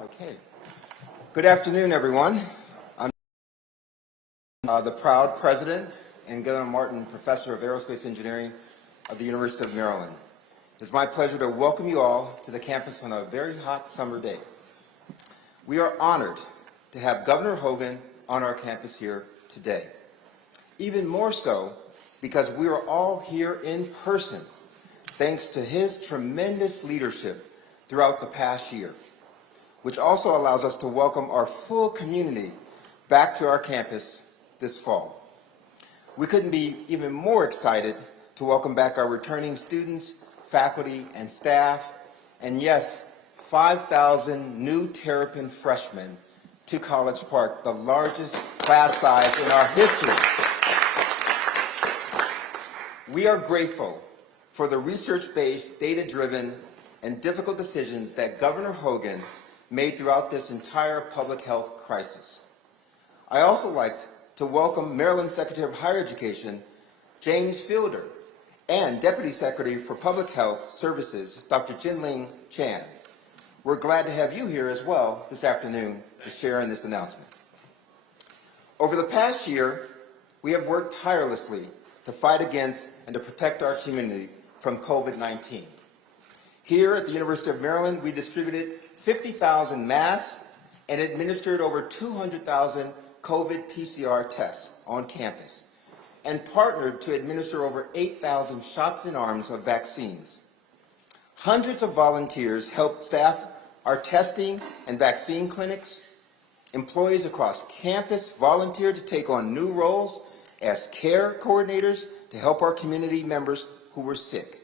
Okay. Good afternoon, everyone. I'm the proud president and Gillian Martin Professor of Aerospace Engineering of the University of Maryland. It's my pleasure to welcome you all to the campus on a very hot summer day. We are honored to have Governor Hogan on our campus here today. Even more so because we are all here in person thanks to his tremendous leadership throughout the past year, which also allows us to welcome our full community back to our campus this fall. We couldn't be even more excited to welcome back our returning students, faculty, and staff, and yes, 5,000 new Terrapin freshmen to College Park, the largest class size in our history. We are grateful for the research-based, data-driven, and difficult decisions that Governor Hogan made throughout this entire public health crisis. I also like to welcome Maryland Secretary of Higher Education, James Fielder, and Deputy Secretary for Public Health Services, Dr. Jinling Chan. We're glad to have you here as well this afternoon to share in this announcement. Over the past year, we have worked tirelessly to fight against and to protect our community from COVID-19. Here at the University of Maryland, we distributed 50,000 masks and administered over 200,000 COVID PCR tests on campus, and partnered to administer over 8,000 shots in arms of vaccines. Hundreds of volunteers helped staff our testing and vaccine clinics. Employees across campus volunteered to take on new roles as care coordinators to help our community members who were sick.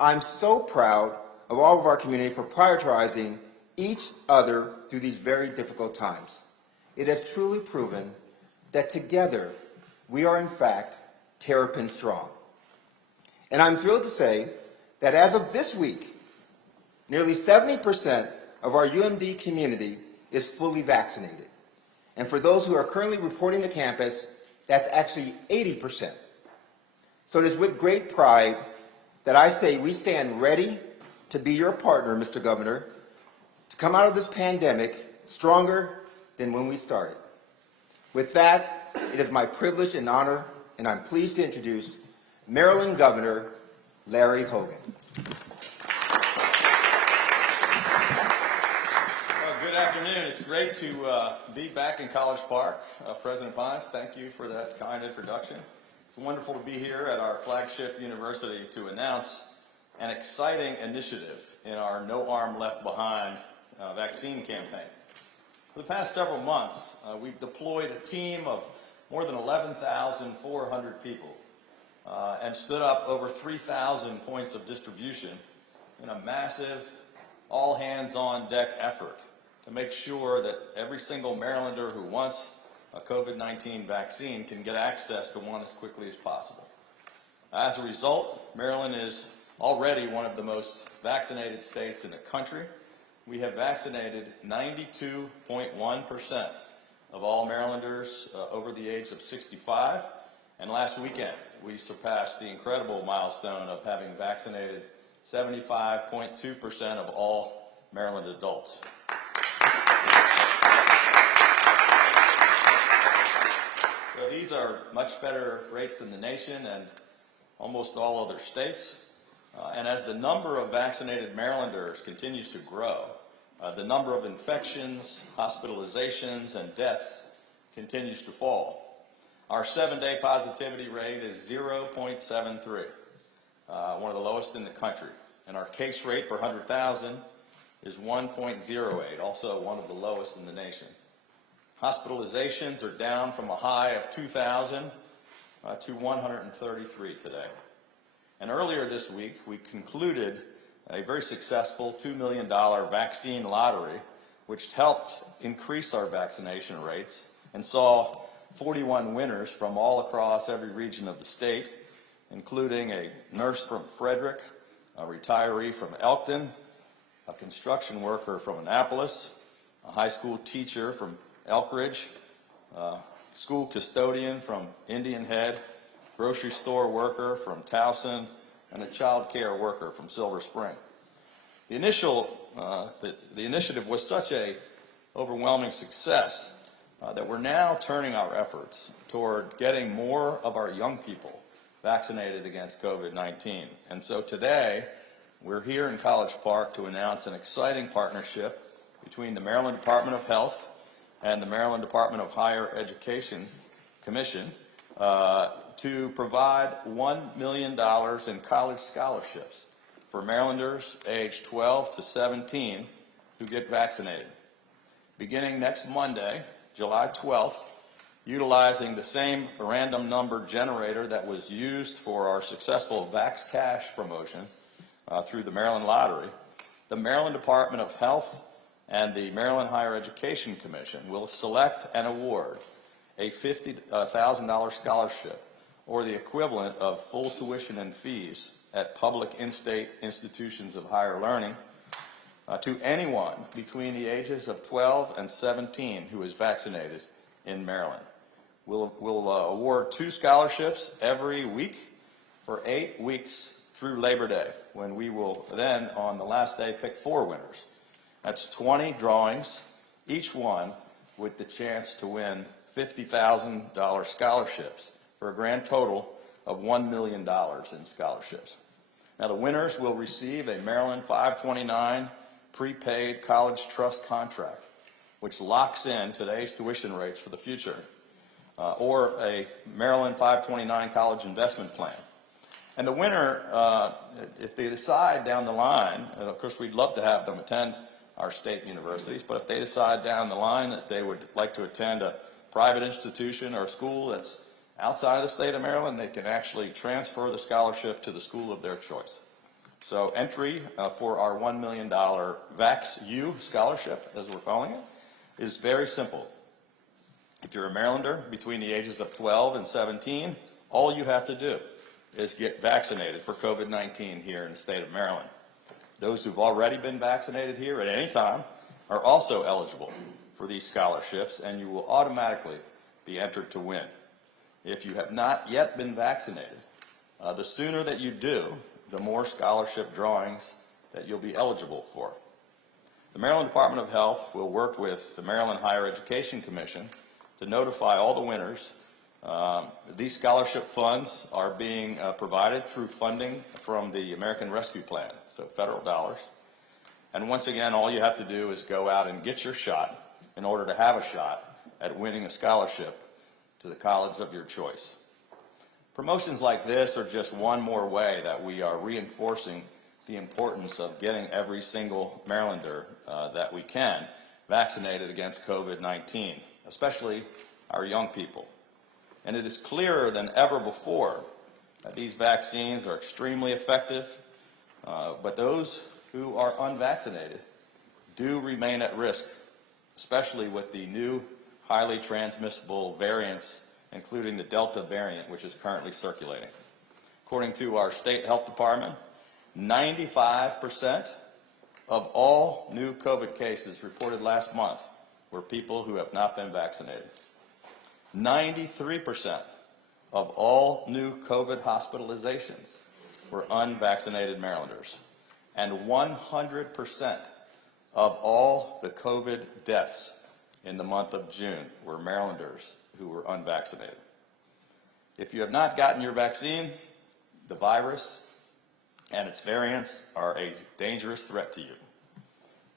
I'm so proud of all of our community for prioritizing each other through these very difficult times. It has truly proven that together we are in fact Terrapin strong. And I'm thrilled to say that as of this week, nearly 70% of our UMD community is fully vaccinated. And for those who are currently reporting to campus, that's actually 80%. So it is with great pride that I say we stand ready to be your partner, Mr. Governor, to come out of this pandemic stronger than when we started. With that, it is my privilege and honor, and I'm pleased to introduce Maryland Governor Larry Hogan. Well, good afternoon. It's great to be back in College Park. President Pines, thank you for that kind introduction. It's wonderful to be here at our flagship university to announce an exciting initiative in our No Arm Left Behind vaccine campaign. For the past several months, we've deployed a team of more than 11,400 people and stood up over 3,000 points of distribution in a massive, all-hands-on-deck effort to make sure that every single Marylander who wants a COVID-19 vaccine can get access to one as quickly as possible. As a result, Maryland is already one of the most vaccinated states in the country. We have vaccinated 92.1% of all Marylanders over the age of 65, and last weekend we surpassed the incredible milestone of having vaccinated 75.2% of all Maryland adults. So these are much better rates than the nation and almost all other states. And as the number of vaccinated Marylanders continues to grow, the number of infections, hospitalizations, and deaths continues to fall. Our 7-day positivity rate is 0.73, one of the lowest in the country. And our case rate per 100,000 is 1.08, also one of the lowest in the nation. Hospitalizations are down from a high of 2,000 to 133 today. And earlier this week, we concluded a very successful $2 million vaccine lottery, which helped increase our vaccination rates and saw 41 winners from all across every region of the state, including a nurse from Frederick, a retiree from Elkton, a construction worker from Annapolis, a high school teacher from Elkridge, a school custodian from Indian Head, grocery store worker from Towson, and a child care worker from Silver Spring. The initiative was such a overwhelming success that we're now turning our efforts toward getting more of our young people vaccinated against COVID-19. And so today, we're here in College Park to announce an exciting partnership between the Maryland Department of Health and the Maryland Department of Higher Education Commission to provide $1 million in college scholarships for Marylanders aged 12 to 17 who get vaccinated. Beginning next Monday, July 12th, utilizing the same random number generator that was used for our successful VaxCash promotion through the Maryland Lottery, the Maryland Department of Health and the Maryland Higher Education Commission will select and award a $50,000 scholarship, or the equivalent of full tuition and fees at public in-state institutions of higher learning, to anyone between the ages of 12 and 17 who is vaccinated in Maryland. We'll award 2 scholarships every week for 8 weeks through Labor Day, when we will then, on the last day, pick 4 winners. That's 20 drawings, each one with the chance to win $50,000 scholarships for a grand total of $1 million in scholarships. Now, the winners will receive a Maryland 529 prepaid college trust contract, which locks in today's tuition rates for the future, or a Maryland 529 college investment plan. And the winner, if they decide down the line, and of course we'd love to have them attend our state universities, but if they decide down the line that they would like to attend a private institution or a school that's outside of the state of Maryland, they can actually transfer the scholarship to the school of their choice. So entry for our $1 million VaxU scholarship, as we're calling it, is very simple. If you're a Marylander between the ages of 12 and 17, all you have to do is get vaccinated for COVID-19 here in the state of Maryland. Those who've already been vaccinated here at any time are also eligible for these scholarships, and you will automatically be entered to win. If you have not yet been vaccinated, the sooner that you do, the more scholarship drawings that you'll be eligible for. The Maryland Department of Health will work with the Maryland Higher Education Commission to notify all the winners. These scholarship funds are being provided through funding from the American Rescue Plan, so federal dollars. And once again, all you have to do is go out and get your shot in order to have a shot at winning a scholarship to the college of your choice. Promotions like this are just one more way that we are reinforcing the importance of getting every single Marylander that we can vaccinated against COVID-19, especially our young people. And it is clearer than ever before that these vaccines are extremely effective, but those who are unvaccinated do remain at risk, especially with the new highly transmissible variants, including the Delta variant, which is currently circulating. According to our state health department, 95% of all new COVID cases reported last month were people who have not been vaccinated. 93% of all new COVID hospitalizations were unvaccinated Marylanders. And 100% of all the COVID deaths in the month of June were Marylanders who were unvaccinated. If you have not gotten your vaccine, the virus and its variants are a dangerous threat to you.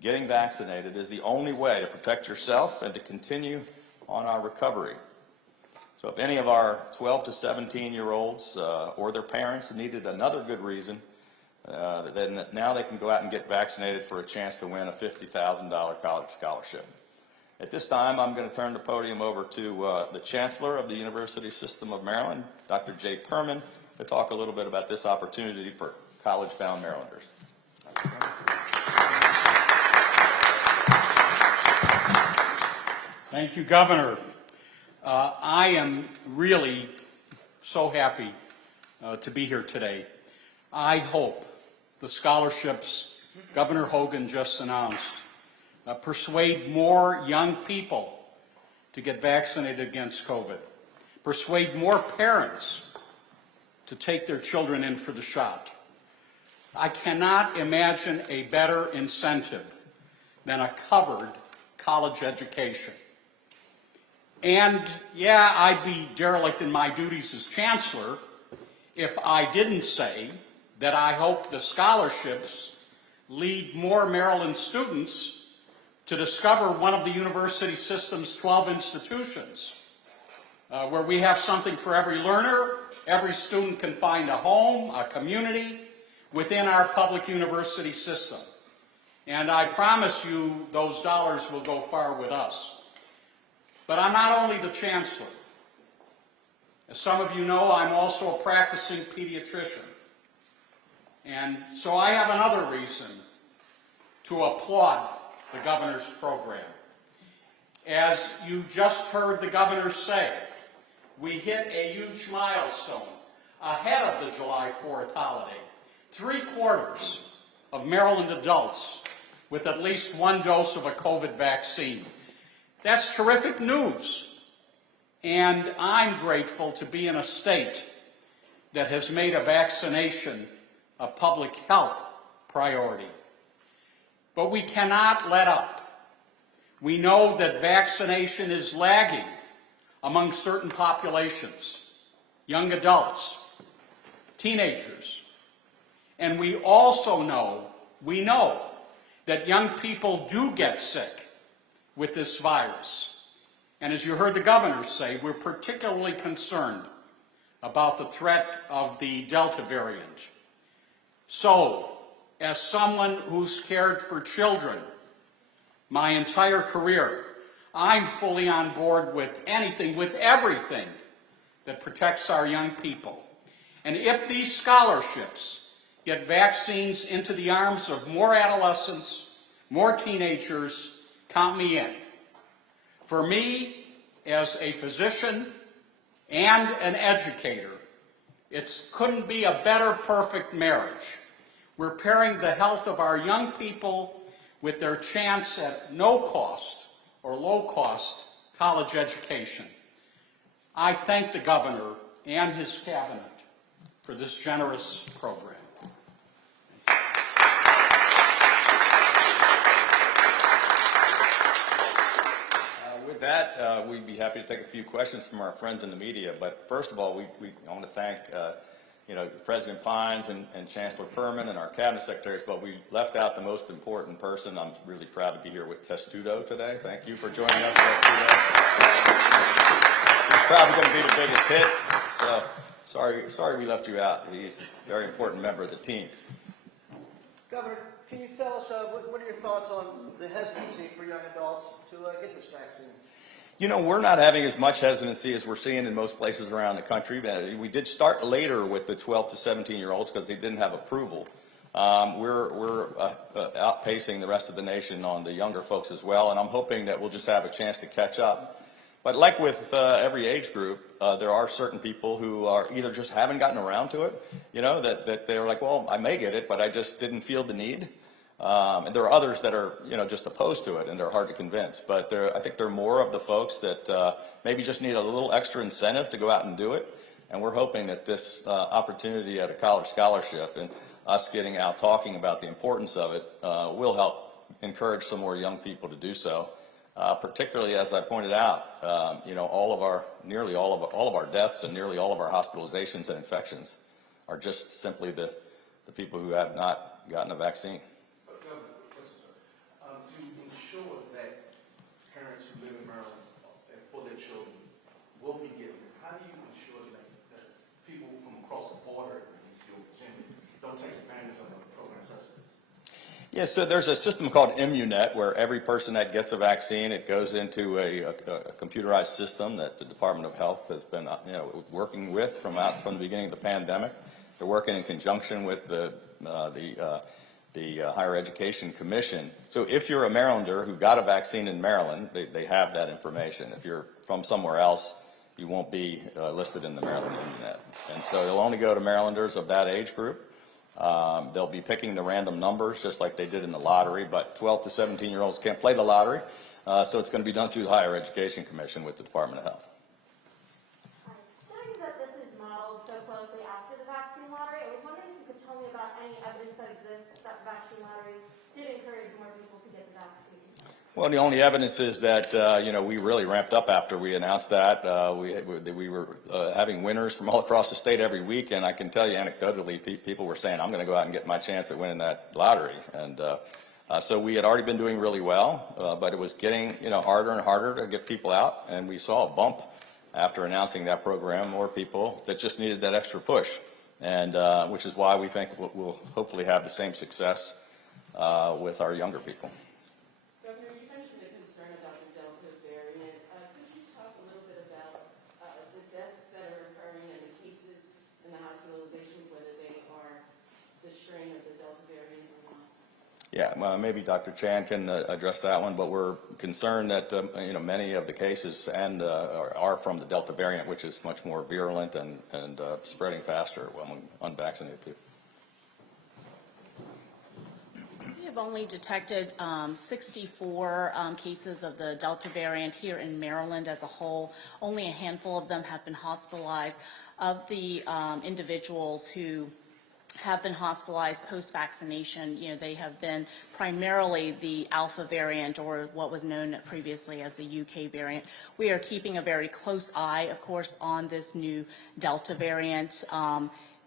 Getting vaccinated is the only way to protect yourself and to continue on our recovery. So if any of our 12 to 17-year-olds or their parents needed another good reason, then now they can go out and get vaccinated for a chance to win a $50,000 college scholarship. At this time, I'm going to turn the podium over to the Chancellor of the University System of Maryland, Dr. Jay Perman, to talk a little bit about this opportunity for college-bound Marylanders. Thank you, Governor. I am really so happy to be here today. I hope the scholarships Governor Hogan just announced persuade more young people to get vaccinated against COVID, persuade more parents to take their children in for the shot, I cannot imagine a better incentive than a covered college education. And yeah, I'd be derelict in my duties as chancellor if I didn't say that I hope the scholarships lead more Maryland students to discover one of the university system's 12 institutions, where we have something for every learner. Every student can find a home, a community within our public university system. And I promise you those dollars will go far with us. But I'm not only the chancellor. As some of you know, I'm also a practicing pediatrician. And so I have another reason to applaud the governor's program. As you just heard the governor say, we hit a huge milestone ahead of the July 4th holiday. 3/4 of Maryland adults with at least one dose of a COVID vaccine. That's terrific news. And I'm grateful to be in a state that has made a vaccination a public health priority. But we cannot let up. We know that vaccination is lagging among certain populations, young adults, teenagers. And we also know that young people do get sick with this virus. And as you heard the governor say, we're particularly concerned about the threat of the Delta variant. So, as someone who's cared for children my entire career, I'm fully on board with everything that protects our young people. And if these scholarships get vaccines into the arms of more adolescents, more teenagers, count me in. For me, as a physician and an educator, it couldn't be a better perfect marriage. We're pairing the health of our young people with their chance at no cost or low cost college education. I thank the governor and his cabinet for this generous program. With that, we'd be happy to take a few questions from our friends in the media. But first of all, I want to thank President Pines and Chancellor Furman and our cabinet secretaries, but we left out the most important person. I'm really proud to be here with Testudo today. Thank you for joining us, Testudo. He's probably going to be the biggest hit, so sorry we left you out. He's a very important member of the team. Governor, can you tell us what are your thoughts on the hesitancy for young adults to get this vaccine? We're not having as much hesitancy as we're seeing in most places around the country. We did start later with the 12 to 17-year-olds because they didn't have approval. We're outpacing the rest of the nation on the younger folks as well, and I'm hoping that we'll just have a chance to catch up. But like with every age group, there are certain people who are either just haven't gotten around to it, that they're like, well, I may get it, but I just didn't feel the need. And there are others that are, just opposed to it, and they're hard to convince. But I think there are more of the folks that maybe just need a little extra incentive to go out and do it. And we're hoping that this opportunity at a college scholarship and us getting out talking about the importance of it will help encourage some more young people to do so. Particularly, as I pointed out, nearly all of our deaths and nearly all of our hospitalizations and infections are just simply the people who have not gotten a vaccine. To ensure that parents who live in Maryland and for their children will be getting it, how do you ensure that people from across the border in D.C. or Virginia don't take advantage of a program such as this? Yeah, so there's a system called Immunet where every person that gets a vaccine, it goes into a computerized system that the Department of Health has been working with from the beginning of the pandemic. They're working in conjunction with the Higher Education Commission. So if you're a Marylander who got a vaccine in Maryland, they have that information. If you're from somewhere else, you won't be listed in the Maryland Immunet. And so they'll only go to Marylanders of that age group. They'll be picking the random numbers just like they did in the lottery, but 12 to 17-year-olds can't play the lottery, so it's going to be done through the Higher Education Commission with the Department of Health. Knowing that this is modeled so closely after the vaccine lottery, I was wondering if you could tell me about any evidence that did encourage more people to get the vaccine. Well, the only evidence is that, we really ramped up after we announced that. We were having winners from all across the state every week, and I can tell you anecdotally, people were saying, I'm going to go out and get my chance at winning that lottery. And so we had already been doing really well, but it was getting, harder and harder to get people out, and we saw a bump after announcing that program, more people that just needed that extra push, and which is why we think we'll hopefully have the same success with our younger people. Governor, you mentioned a concern about the Delta variant. Could you talk a little bit about the deaths that are occurring and the cases and the hospitalizations, whether they are the strain of the Delta variant or not? Yeah, maybe Dr. Chan can address that one, but we're concerned that many of the cases are from the Delta variant, which is much more virulent and spreading faster among unvaccinated people. We have only detected 64 cases of the Delta variant here in Maryland as a whole. Only a handful of them have been hospitalized. Of the individuals who have been hospitalized post-vaccination, they have been primarily the Alpha variant, or what was known previously as the UK variant. We are keeping a very close eye, of course, on this new Delta variant.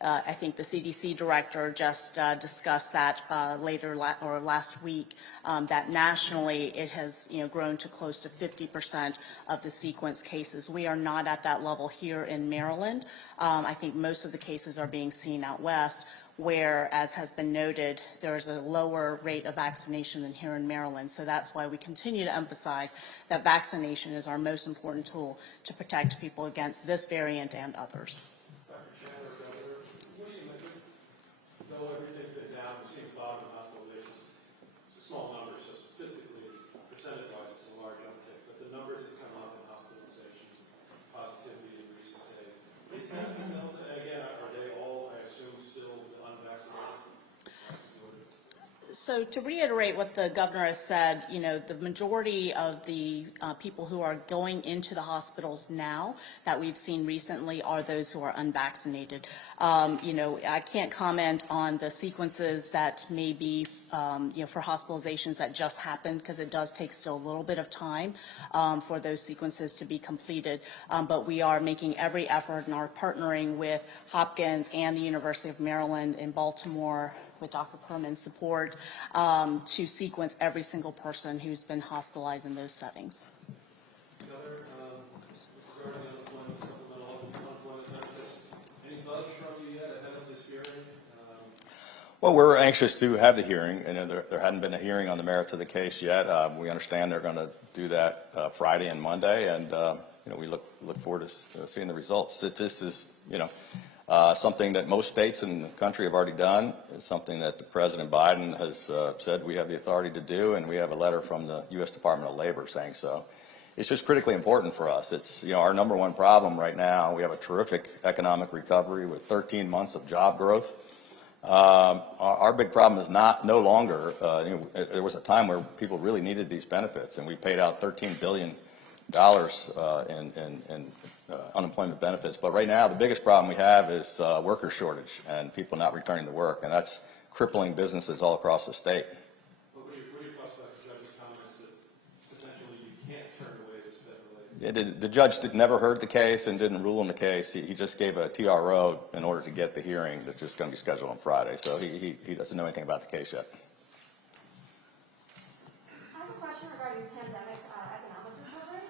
I think the CDC director just discussed that last week, that nationally it has grown to close to 50% of the sequence cases. We are not at that level here in Maryland. I think most of the cases are being seen out west, where, as has been noted, there is a lower rate of vaccination than here in Maryland. So that's why we continue to emphasize that vaccination is our most important tool to protect people against this variant and others. Though everything's been down, we've seen a lot of hospitalizations. It's a small number, so statistically, percentage-wise, it's a large uptick. But the numbers that come up in hospitalizations, positivity in recent days, these have been Delta. Again, are they all, I assume, still unvaccinated? So to reiterate what the governor has said, the majority of the people who are going into the hospitals now that we've seen recently are those who are unvaccinated. I can't comment on the sequences that may be for hospitalizations that just happened, because it does take still a little bit of time for those sequences to be completed. But we are making every effort and are partnering with Hopkins and the University of Maryland in Baltimore with Dr. Perman's support to sequence every single person who's been hospitalized in those settings. Regarding unemployment, supplemental unemployment benefits, any buzz from you yet ahead of this hearing? Well, we're anxious to have the hearing, and there hadn't been a hearing on the merits of the case yet. We understand they're going to do that Friday and Monday, and we look forward to seeing the results. This is, something that most states in the country have already done. It's something that President Biden has said we have the authority to do, and we have a letter from the U.S. Department of Labor saying so. It's just critically important for us. It's our number one problem right now. We have a terrific economic recovery with 13 months of job growth. Our big problem is no longer, there was a time where people really needed these benefits, and we paid out $13 billion in unemployment benefits. But right now, the biggest problem we have is worker shortage and people not returning to work, and that's crippling businesses all across the state. What are your thoughts about the judge's comments that potentially you can't turn away this federal aid? The judge never heard the case and didn't rule on the case. He just gave a TRO in order to get the hearing that's just going to be scheduled on Friday. So he doesn't know anything about the case yet. I have a question regarding pandemic economic recovery.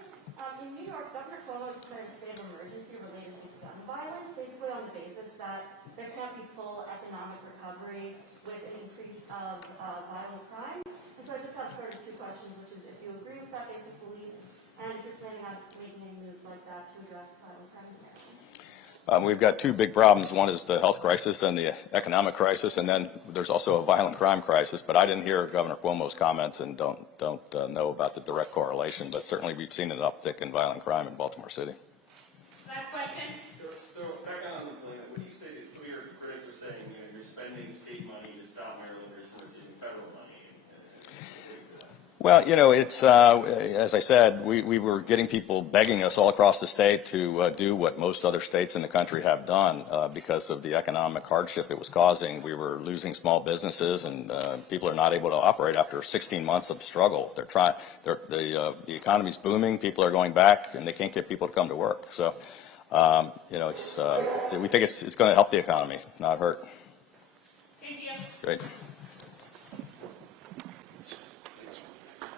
In New York, Governor Cuomo declared a state of emergency related to gun violence, basically on the basis that there can't be full economic recovery with an increase of violent crime. And so I just have sort of two questions, which is if you agree with that basic belief, and if you're planning on making any moves like that to address violent crime in Maryland. We've got two big problems. One is the health crisis and the economic crisis, and then there's also a violent crime crisis. But I didn't hear Governor Cuomo's comments and don't know about the direct correlation. But certainly we've seen an uptick in violent crime in Baltimore City. Last question. So back on unemployment, what do you say? Some of your critics are saying you're spending state money to stop Marylanders versus federal money. Well, it's, as I said, we were getting people begging us all across the state to do what most other states in the country have done because of the economic hardship it was causing. We were losing small businesses, and people are not able to operate after 16 months of struggle. The economy's booming, people are going back, and they can't get people to come to work. So, we think it's going to help the economy, not hurt. Thank you. Great.